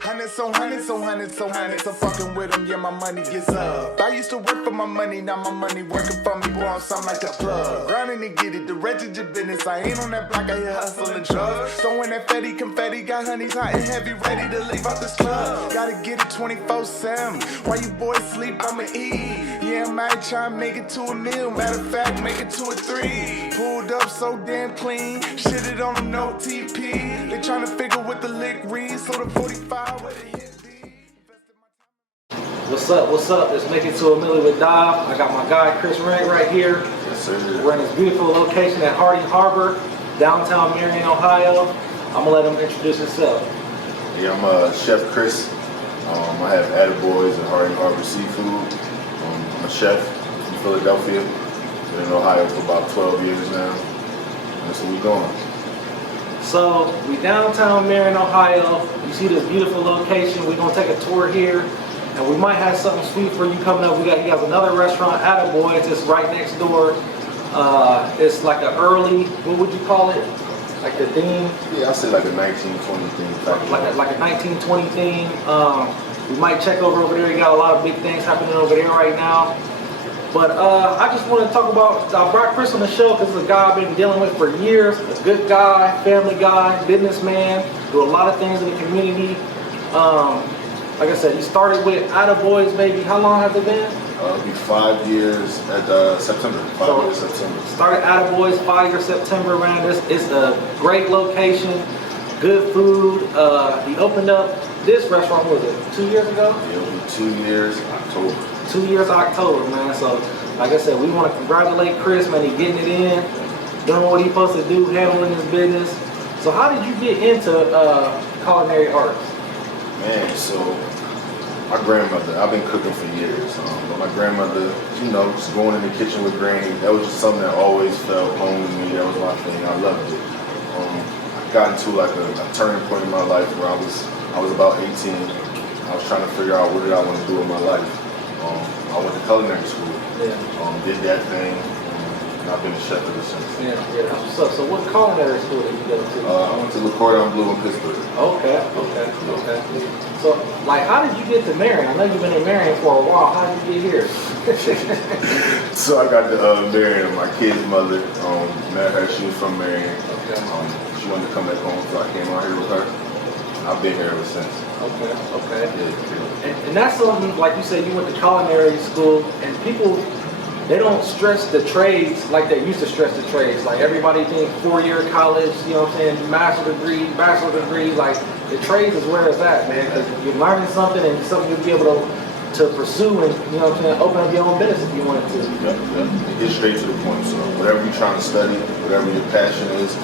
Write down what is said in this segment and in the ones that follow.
Hundreds on hundreds on hundreds on hundreds. I'm fucking with them, yeah, my money gets up. I used to work for my money, now my money working for me. Boy, I'm something like a plug. Grinding to get it, the rest is your business. I ain't on that block, I here hustling drugs. Throwing that fetty confetti, got honeys hot and heavy, ready to leave out this club. Gotta get it 24/7. While you boys sleep, I'ma eat. Yeah, I might try and make it to a meal. Matter of fact, make it to a 3. Pulled up so damn clean. Shitted on them, no TP. They tryna figure what the lick reads, so the 45 where the hit be. What's up? What's up? Let's make it to a Millie with Dive. I got my guy Chris Rennick right here. Yes, sir. We're in this beautiful location at Harding Harbor, downtown Marion, Ohio. I'm gonna let him introduce himself. Yeah, I'm Chef Chris. I have Atta Boys at Harding Harbor Seafood. I'm a chef from Philadelphia. Been in Ohio for about 12 years now. That's what we're doing. So we downtown Marion, Ohio. You see this beautiful location. We're gonna take a tour here, and we might have something sweet for you coming up. You have another restaurant, Atta Boys. It's right next door. It's like an early, what would you call it? Like the theme? Yeah, I say like a 1920 theme. Like a 1920 theme. We might check over there. You got a lot of big things happening over there right now. But I just want to talk about, I brought Chris on the show because it's a guy I've been dealing with for years. A good guy, family guy, businessman, do a lot of things in the community. Like I said, he started with Atta Boys, maybe. How long has it been? It'll be 5 years at September. 5 years September. Started Atta Boys 5 years September, man. This is a great location, good food. He opened up this restaurant, what was it, 2 years ago? Yeah, it'll be 2 years, October. 2 years October, man. So, like I said, we want to congratulate Chris, man. He getting it in, doing what he's supposed to do, handling his business. So, how did you get into culinary arts? Man, so my grandmother, I've been cooking for years. But my grandmother, you know, just going in the kitchen with Granny, that was just something that always felt home to me. That was my thing. I loved it. I got into like a turning point in my life where I was about 18. I was trying to figure out what did I want to do in my life. I went to culinary school. Yeah. Did that thing, and I've been a chef ever since. Yeah, that's what's up. So, what culinary school did you go to? I went to Le Cordon Bleu in Pittsburgh. Okay. So, like, how did you get to Marion? I know you've been in Marion for a while. How did you get here? So I got to Marion, my kid's mother. Met her. She was from Marion. Okay. She wanted to come back home, so I came out here with her. I've been here ever since. Okay. Yeah. And that's something, like you said, you went to culinary school, and people, they don't stress the trades like they used to stress the trades. Like everybody thinks 4-year college, you know what I'm saying, master's degree, like the trades is where it's at, man, because you're learning something and something you'll be able to pursue and, you know what I'm saying, open up your own business if you wanted to. Yeah. Get straight to the point. So whatever you're trying to study, whatever your passion is,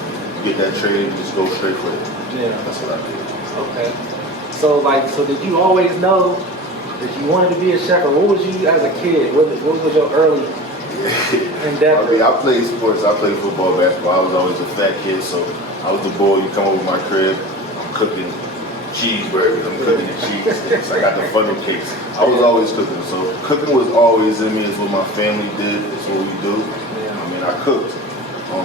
you get that trade, just go straight for it. Yeah. That's what I did. Okay. So did you always know that you wanted to be a chef, or what was you as a kid? What was your early endeavor? I mean, I played sports. I played football, basketball. I was always a fat kid, so I was the boy. You come over my crib, I'm cooking cheeseburgers. I'm cooking the cheese sticks. I got the funnel cakes. I was always cooking. So cooking was always in me. It's what my family did. It's what we do. Yeah. I mean, I cooked.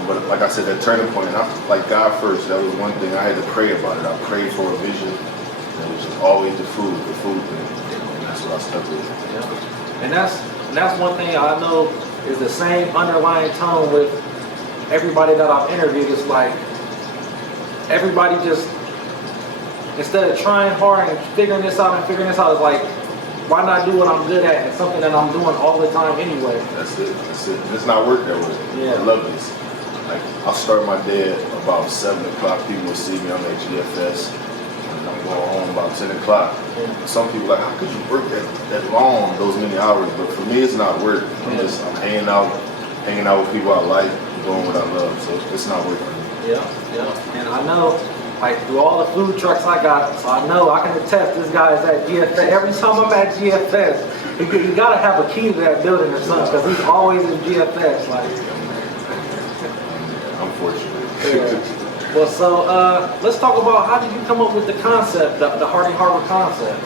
But like I said, that turning point, I, like God first, that was one thing I had to pray about it. I prayed for a vision, and it was just always the food thing. And that's what I stuck with. Yeah. And that's one thing I know is the same underlying tone with everybody that I've interviewed. It's like everybody just, instead of trying hard and figuring this out, it's like, why not do what I'm good at? It's something that I'm doing all the time anyway. That's it. It's not work that way. Yeah. I love this. Like, I'll start my day at about 7 o'clock. People will see me. I'm at GFS. And I'm going home about 10 o'clock. Yeah. Some people are like, how could you work that long, those many hours? But for me, it's not work. I'm hanging out with people I like, doing what I love. So it's not work for me. Yeah. And I know, like, through all the food trucks I got, so I know I can attest this guy is at GFS. Every time I'm at GFS, you gotta have a key to that building or something, because he's always in GFS. Like, unfortunately. Yeah. Well, so let's talk about how did you come up with the concept, the Harding Harbor concept?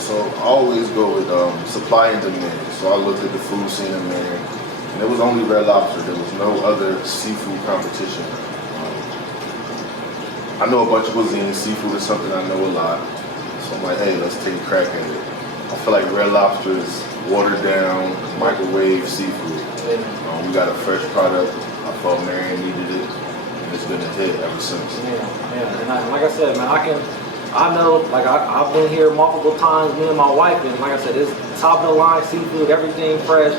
So I always go with supply and demand. So I looked at the food scene in Marion, and there was only Red Lobster. There was no other seafood competition. I know a bunch of cuisines. Seafood is something I know a lot. So I'm like, hey, let's take a crack at it. I feel like Red Lobster is watered down, microwave seafood. We got a fresh product. I thought Marion needed it, and it's been a hit ever since. Yeah. And like I said, man, I know, like I've been here multiple times, me and my wife, and like I said, it's top of the line seafood, everything fresh.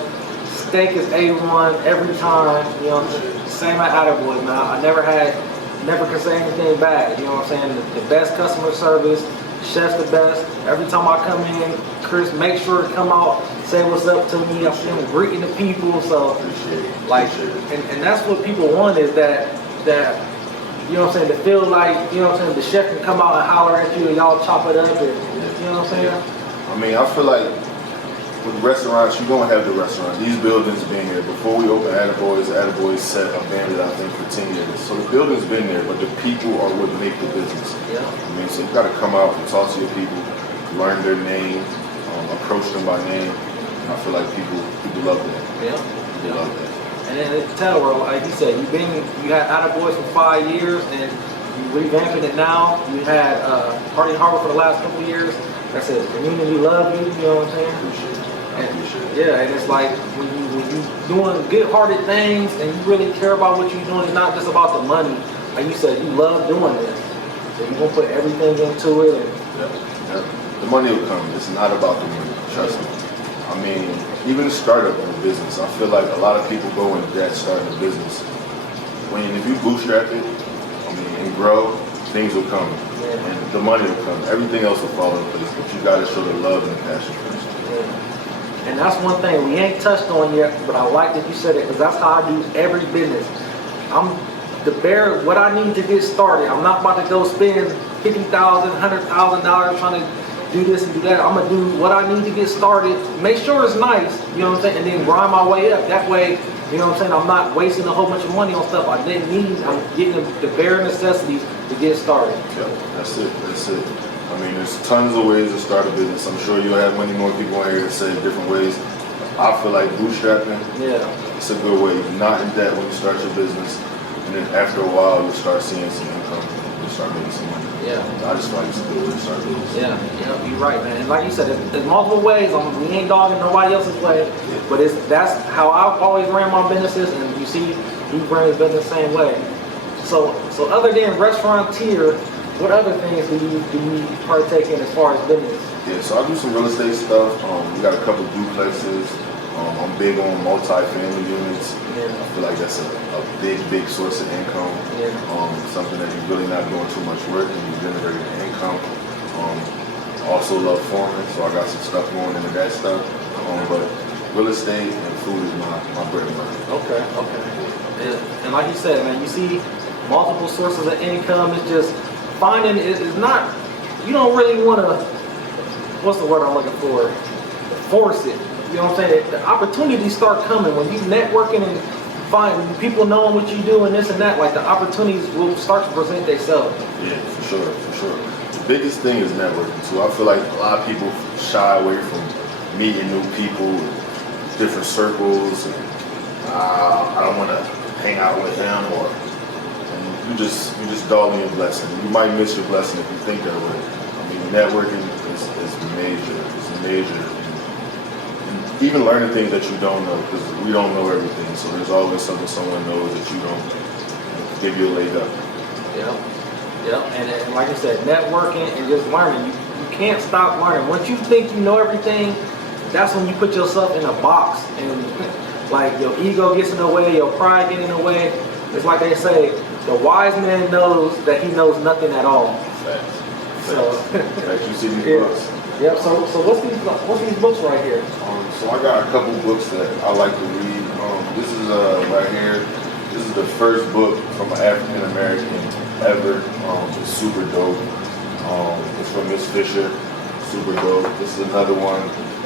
Steak is A1 every time, you know. Same at Atta, man. I never could say anything bad, you know what I'm saying? The best customer service, chef's the best. Every time I come in, Chris make sure to come out, say what's up to me. I'm greeting the people, so like, and that's what people want, is that you know what I'm saying, to feel like, you know what I'm saying, the chef can come out and holler at you and y'all chop it up, and you know what I'm saying? I mean, I feel like with restaurants, you're gonna have the restaurant. These buildings been here. Before we opened Attaboys set abandoned, I think, for 10 years. So the building's been there, but the people are what make the business. Yeah. I mean, so you gotta come out and talk to your people, learn their name, approach them by name. And I feel like people love that. They love that. And then it's tell, bro, like you said, you had Attaboys for 5 years, and you revamping it now. You had Party Harbor for the last couple of years. Like I said, the community love you, you know what I'm saying? Appreciate it. Yeah, and it's like when you doing good-hearted things and you really care about what you're doing, it's not just about the money. Like you said, you love doing this, so you're gonna put everything into it. And The money will come. It's not about the money. Trust me. I mean, even the startup of a business, I feel like a lot of people go into that starting a business. If you bootstrap it, and grow, things will come, and the money will come. Everything else will fall into place, but you got to show the love and the passion first. And that's one thing we ain't touched on yet, but I like that you said it, because that's how I do every business. What I need to get started. I'm not about to go spend $50,000, $100,000 trying to do this and do that. I'm gonna do what I need to get started. Make sure it's nice, you know what I'm saying, and then grind my way up. That way, you know what I'm saying, I'm not wasting a whole bunch of money on stuff I didn't need. I'm getting the bare necessities to get started. Yeah, that's it. I mean, there's tons of ways to start a business. I'm sure you'll have many more people in here that say different ways. I feel like bootstrapping, it's a good way. You're not in debt when you start your business, and then after a while, you'll start seeing some income. You'll start making some money. I just feel like it's a good way to start a business. You're right, man. And like you said, there's multiple ways. We ain't dogging nobody else's way, but that's how I've always ran my businesses, and you see, he ran his business the same way. So other than restaurateur, what other things do you partake in as far as business? Yeah, so I do some real estate stuff. We got a couple duplexes. I'm big on multi-family units. I feel like that's a big source of income. Something that you're really not doing too much work and you're generating income. Also love farming, so I got some stuff going into that stuff. But real estate and food is my bread and butter. Okay. And like you said, man, you see multiple sources of income. It's just finding is not, you don't really want to, what's the word I'm looking for? Force it. You know what I'm saying? The opportunities start coming when you networking and find people knowing what you do and this and that. Like the opportunities will start to present themselves. Yeah, for sure. The biggest thing is networking too. I feel like a lot of people shy away from meeting new people, different circles. And, I don't want to hang out with them, or you just dawdling your blessing. You might miss your blessing if you think that way. I mean, networking is major. It's major. And even learning things that you don't know, because we don't know everything. So there's always something someone knows that you don't, give you a leg up. And like I said, networking and just learning. You can't stop learning. Once you think you know everything, that's when you put yourself in a box, and like your ego gets in the way, your pride gets in the way. It's like they say, the wise man knows that he knows nothing at all. Facts. So You see these books. Yep. So what's these books right here? So I got a couple books that I like to read. This is right here. This is the first book from an African American ever. It's super dope. It's from Miss Fisher. Super dope. This is another one.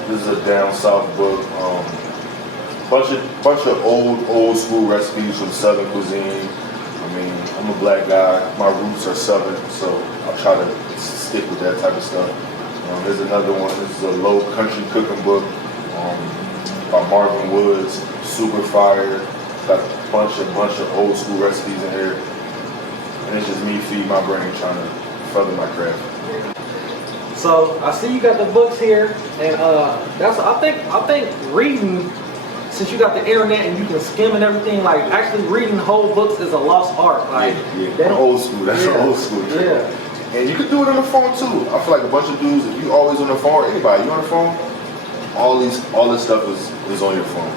This is a down south book. Bunch of old school recipes from Southern cuisine. I mean, I'm a black guy. My roots are Southern, so I try to stick with that type of stuff. There's another one. This is a low country cooking book by Marvin Woods. Super fire. Got a bunch of old school recipes in here, and it's just me feeding my brain, trying to further my craft. So I see you got the books here, and I think reading, since you got the internet and you can skim and everything, like actually reading whole books is a lost art. Like They don't, old school. That's an old school trick. Yeah. And you can do it on the phone too. I feel like a bunch of dudes, if you always on the phone, or anybody, you on the phone, all this stuff is on your phone.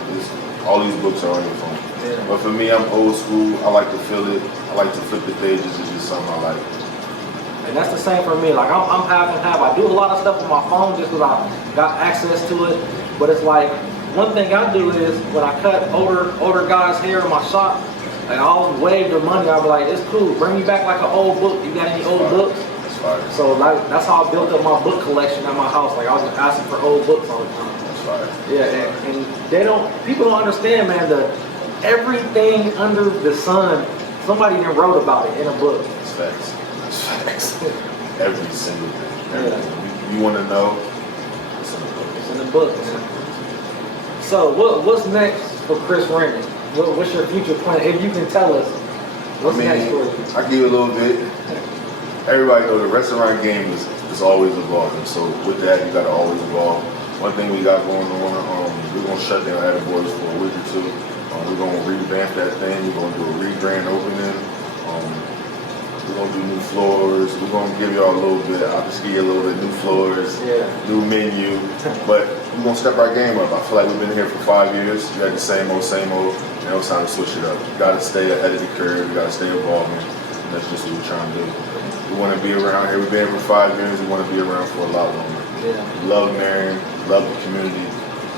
All these books are on your phone. Yeah. But for me, I'm old school. I like to feel it. I like to flip the pages. It's just something I like. And that's the same for me. Like I'm half and half. I do a lot of stuff on my phone just because I got access to it. But it's like one thing I do is when I cut older guys' hair in my shop, like I'll waive their money. I'll be like, it's cool. Bring me back like an old book. You got any old books? That's fire. So like that's how I built up my book collection at my house. Like I was just asking for old books all the time. That's fire. Yeah, and people don't understand, man, that everything under the sun, somebody done wrote about it in a book. It's facts. It's facts. Every single thing. Yeah. You want to know? It's in the book. It's in the book, man. So what's next for Chris Rennick? What's your future plan? If you can tell us, what's next for you? I give you a little bit. Everybody know the restaurant game is always evolving. So with that, you got to always evolve. One thing we got going on, we're going to shut down Atta for a week or two. We're going to revamp that thing. We're going to do a re-grand opening. We're going to do new floors. We're going to give y'all a little bit. I'll just give you a little bit new floors, new menu. But we're going to step our game up. I feel like we've been here for 5 years. You got the same old. Now it's time to switch it up. You got to stay ahead of the curve. You got to stay evolving. And that's just what we're trying to do. We want to be around here. We've been here for 5 years. We want to be around for a lot longer. Yeah. We love Marion. Love the community. We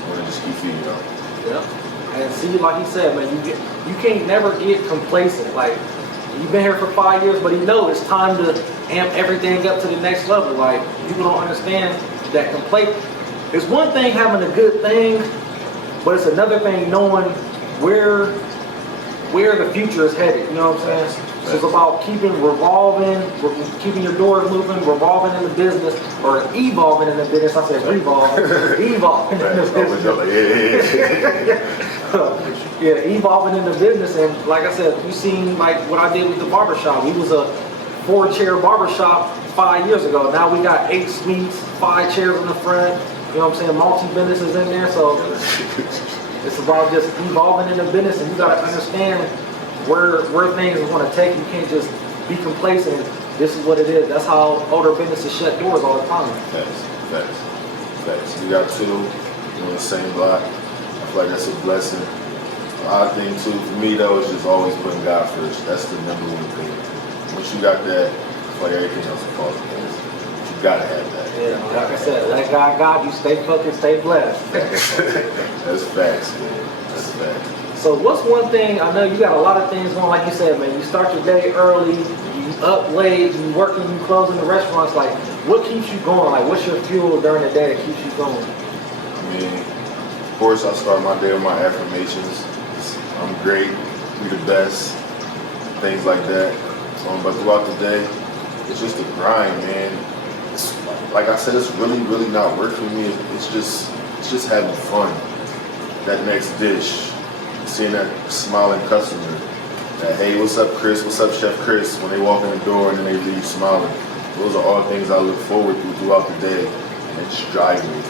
want to just keep feeding y'all. Yeah. And see, like he said, man, you can't never get complacent. Like, you've been here for 5 years, but you know it's time to amp everything up to the next level. Like, people don't understand that it's one thing having a good thing, but it's another thing knowing where the future is headed. You know what I'm saying? So it's about keeping your doors moving, revolving in the business, or evolving in the business. I said revolve, evolving in the business. Yeah, evolving in the business, and like I said, you seen like what I did with the barbershop. We was a 4-chair barbershop 5 years ago. Now we got 8 suites, 5 chairs in the front. You know what I'm saying? Multi-businesses in there, so it's about just evolving in the business, and you gotta understand where things are going to take. You can't just be complacent. This is what it is. That's how older businesses shut doors all the time. Facts. You got 2 on the same block. I feel like that's a blessing. The odd thing too for me though is just always putting God first. That's the #1 thing. Once you got that, I feel like everything else will fall into place. You gotta have that. Yeah, like I said, let God guide you. Stay focused, stay blessed. That's facts, man. That's facts. So what's one thing, I know you got a lot of things going, like you said, man, you start your day early, you up late, you working, you closing the restaurants, like what keeps you going? Like what's your fuel during the day that keeps you going? I mean, of course I start my day with my affirmations. I'm great, we the best, things like that. But throughout the day, it's just a grind, man. It's, like I said, it's really, really not work for me. It's just having fun. That next dish, seeing that smiling customer, that hey, what's up, Chris? What's up, Chef Chris? When they walk in the door and then they leave smiling. Those are all things I look forward to throughout the day, and it just drives me.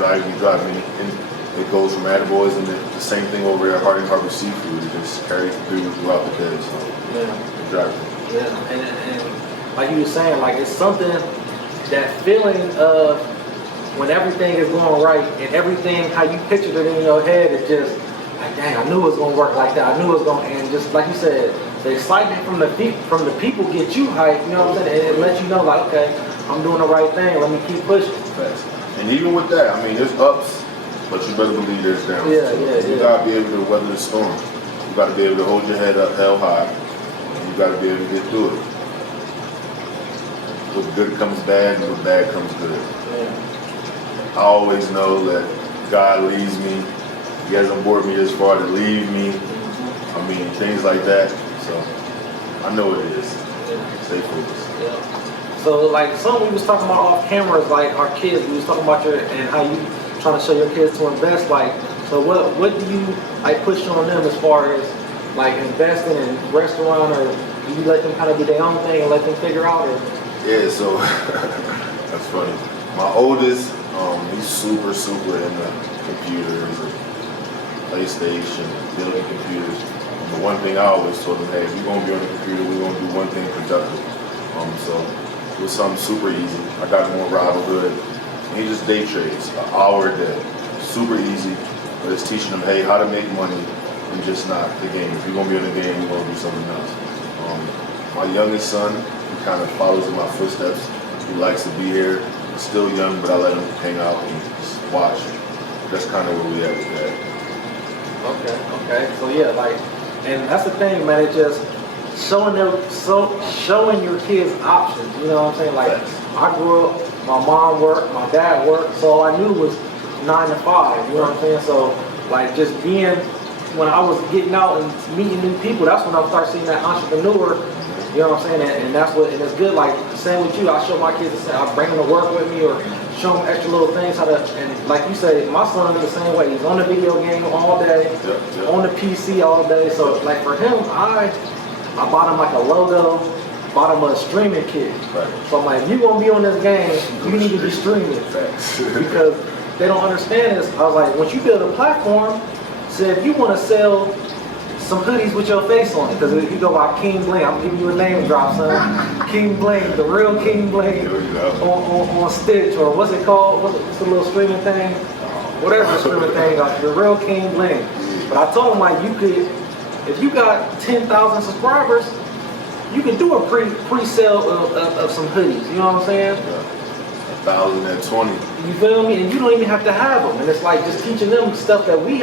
And it goes from Attaboys and the same thing over at Harding Harbor Seafood. It just carries through throughout the day. So it drives me. Yeah, and like you were saying, like it's something, that feeling of when everything is going right and everything how you pictured it in your head is just like, dang, I knew it was gonna work like that. I knew it was gonna, and just like you said, the excitement from the people get you hyped. You know what I'm saying? And it lets you know, like, okay, I'm doing the right thing. Let me keep pushing. Facts. And even with that, I mean, there's ups, but you better believe there's downs. You gotta be able to weather the storm. You gotta be able to hold your head up held high. And you gotta be able to get through it. What good comes bad, and what bad comes good. Yeah. I always know that God leads me. He hasn't brought me this far to leave me. I mean, things like that. So I know what it is. Stay focused. Yeah. So like something we was talking about off camera is like our kids. We was talking about and how you trying to show your kids to invest. Like, so what do you like push on them as far as like investing in restaurant, or do you let them kind of do their own thing and let them figure out? Or? Yeah, so that's funny. My oldest, he's super into computers and PlayStation, building computers. The one thing I always told him, hey, if you're gonna be on the computer, we're gonna do one thing productive. So it was something super easy. I got him on Robinhood. He just day trades, an hour a day. Super easy, but it's teaching him, hey, how to make money and just not the game. If you're gonna be in the game, you're gonna do something else. My youngest son, he kind of follows in my footsteps. He likes to be here. He's still young, but I let him hang out and just watch. That's kind of where we at with that. Okay. So yeah, like, and that's the thing, man. It's just showing your kids options. You know what I'm saying? Like, I grew up, my mom worked, my dad worked, so all I knew was 9 to 5. You know what I'm saying? So like, just being, when I was getting out and meeting new people, that's when I started seeing that entrepreneur. You know what I'm saying? And that's what, and it's good. Like, same with you. I show my kids the same. I bring them to work with me or show them extra little things how to. And like you say, my son is the same way. He's on the video game all day, on the PC all day. So like for him, I bought him like a logo, bought him a streaming kit. Right. So I'm like, if you gonna be on this game, you need to be streaming because they don't understand this. I was like, once you build a platform, said if you want to sell some hoodies with your face on it, because if you go by King Bling, I'm giving you a name drop, son. King Bling, the real King Bling on Stitch, or what's it called? What's the little streaming thing? Whatever the streaming thing, the real King Bling. But I told him, like, you could, if you got 10,000 subscribers, you can do a pre-sale of some hoodies. You know what I'm saying? 1,020. You feel me? And you don't even have to have them. And it's like just teaching them stuff that we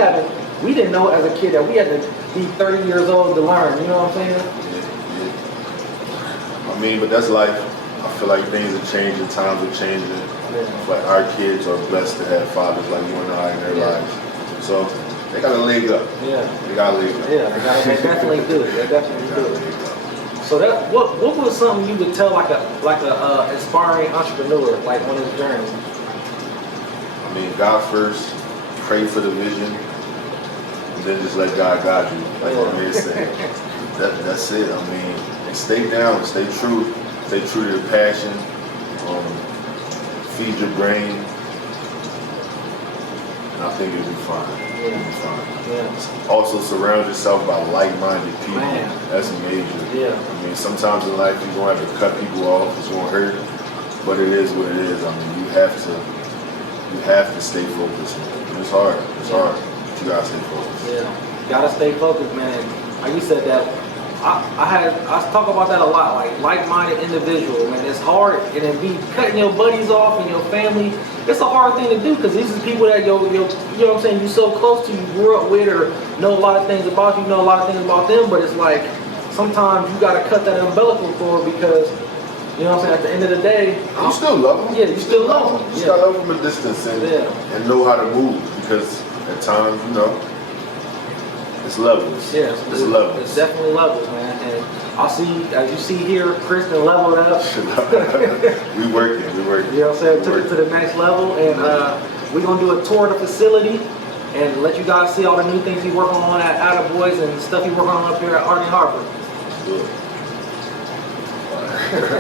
didn't know as a kid, that we had to be 30 years old to learn. You know what I'm saying? Yeah. I mean, but that's life. I feel like things are changing, times are changing. Yeah. But our kids are blessed to have fathers like you and I in their lives. So they got a leg up. Yeah. They got a leg up. Yeah, they definitely do. They definitely do. So that what was something you would tell like a inspiring entrepreneur like on his journey? I mean, God first, pray for the vision, and then just let God guide you. Like what Millie said. That's it. I mean, and stay down, stay true to your passion, feed your brain, and I think it'll be fine. It'll be fine. Yeah. Also surround yourself by like-minded people. Man. That's major. Yeah. I mean, sometimes in life you're gonna have to cut people off. It's gonna hurt, but it is what it is. I mean, you have to stay focused. And it's hard. It's hard. But you gotta stay focused. Yeah. You gotta stay focused, man. Like you said that. I talk about that a lot, like-minded individual, man. It's hard, and then be cutting your buddies off and your family. It's a hard thing to do because these are people that you know what I'm saying, you're so close to, you grew up with, or know a lot of things about you, know a lot of things about them. But it's like sometimes you gotta cut that umbilical cord because you know what I'm saying. At the end of the day, You still love them. Yeah, you still love them. You still love them from a distance and know how to move because at times, you know, it's levels. Yeah, it's levels. It's definitely levels, man. And I see, as you see here, Chris done leveled up. we working. You know what I'm saying? Took it to the next level, and we're gonna do a tour of the facility and let you guys see all the new things he's working on at Atta Boys and stuff he's working on up here at Arden Harbor. Good.